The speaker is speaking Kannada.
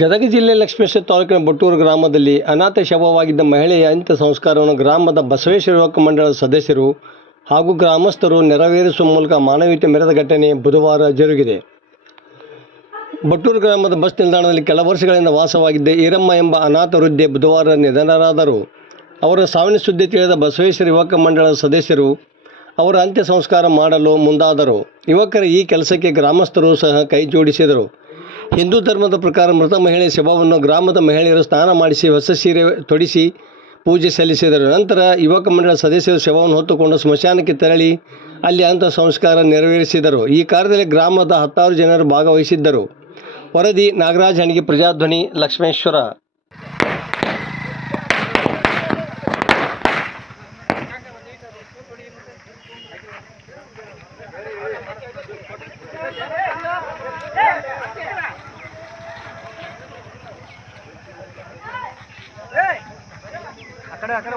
ಗದಗ ಜಿಲ್ಲೆ ಲಕ್ಷ್ಮೇಶ್ವರ ತಾಲೂಕಿನ ಬಟ್ಟೂರು ಗ್ರಾಮದಲ್ಲಿ ಅನಾಥ ಶವವಾಗಿದ್ದ ಮಹಿಳೆಯ ಅಂತ್ಯ ಸಂಸ್ಕಾರವನ್ನು ಗ್ರಾಮದ ಬಸವೇಶ್ವರ ಯುವಕ ಮಂಡಳದ ಸದಸ್ಯರು ಹಾಗೂ ಗ್ರಾಮಸ್ಥರು ನೆರವೇರಿಸುವ ಮೂಲಕ ಮಾನವೀಯತೆ ಮೆರೆದ ಘಟನೆ ಬುಧವಾರ ಜರುಗಿದೆ. ಬಟ್ಟೂರು ಗ್ರಾಮದ ಬಸ್ ನಿಲ್ದಾಣದಲ್ಲಿ ಕೆಲ ವರ್ಷಗಳಿಂದ ವಾಸವಾಗಿದ್ದ ಈರಮ್ಮ ಎಂಬ ಅನಾಥ ವೃದ್ಧೆ ಬುಧವಾರ ನಿಧನರಾದರು. ಅವರ ಸಾವಿನ ಸುದ್ದಿ ತಿಳಿದ ಬಸವೇಶ್ವರ ಯುವಕ ಮಂಡಳದ ಸದಸ್ಯರು ಅವರ ಅಂತ್ಯ ಸಂಸ್ಕಾರ ಮಾಡಲು ಮುಂದಾದರು. ಯುವಕರ ಈ ಕೆಲಸಕ್ಕೆ ಗ್ರಾಮಸ್ಥರು ಸಹ ಕೈ ಜೋಡಿಸಿದರು. ಹಿಂದೂ ಧರ್ಮದ ಪ್ರಕಾರ ಮೃತ ಮಹಿಳೆಯ ಶವವನ್ನು ಗ್ರಾಮದ ಮಹಿಳೆಯರು ಸ್ನಾನ ಮಾಡಿಸಿ ಹೊಸ ಸೀರೆ ತೊಡಿಸಿ ಪೂಜೆ ಸಲ್ಲಿಸಿದರು. ನಂತರ ಯುವಕ ಮಂಡಳ ಸದಸ್ಯರು ಶವವನ್ನು ಹೊತ್ತುಕೊಂಡು ಸ್ಮಶಾನಕ್ಕೆ ತೆರಳಿ ಅಲ್ಲಿ ಅಂತ್ಯ ಸಂಸ್ಕಾರ ನೆರವೇರಿಸಿದರು. ಈ ಕಾರ್ಯದಲ್ಲಿ ಗ್ರಾಮದ 10 ಜನರು ಭಾಗವಹಿಸಿದ್ದರು. ವರದಿ ನಾಗರಾಜ್ ಹಣಿಗೆ, ಪ್ರಜಾಧ್ವನಿ, ಲಕ್ಷ್ಮೇಶ್ವರ. ಅಕಡೆ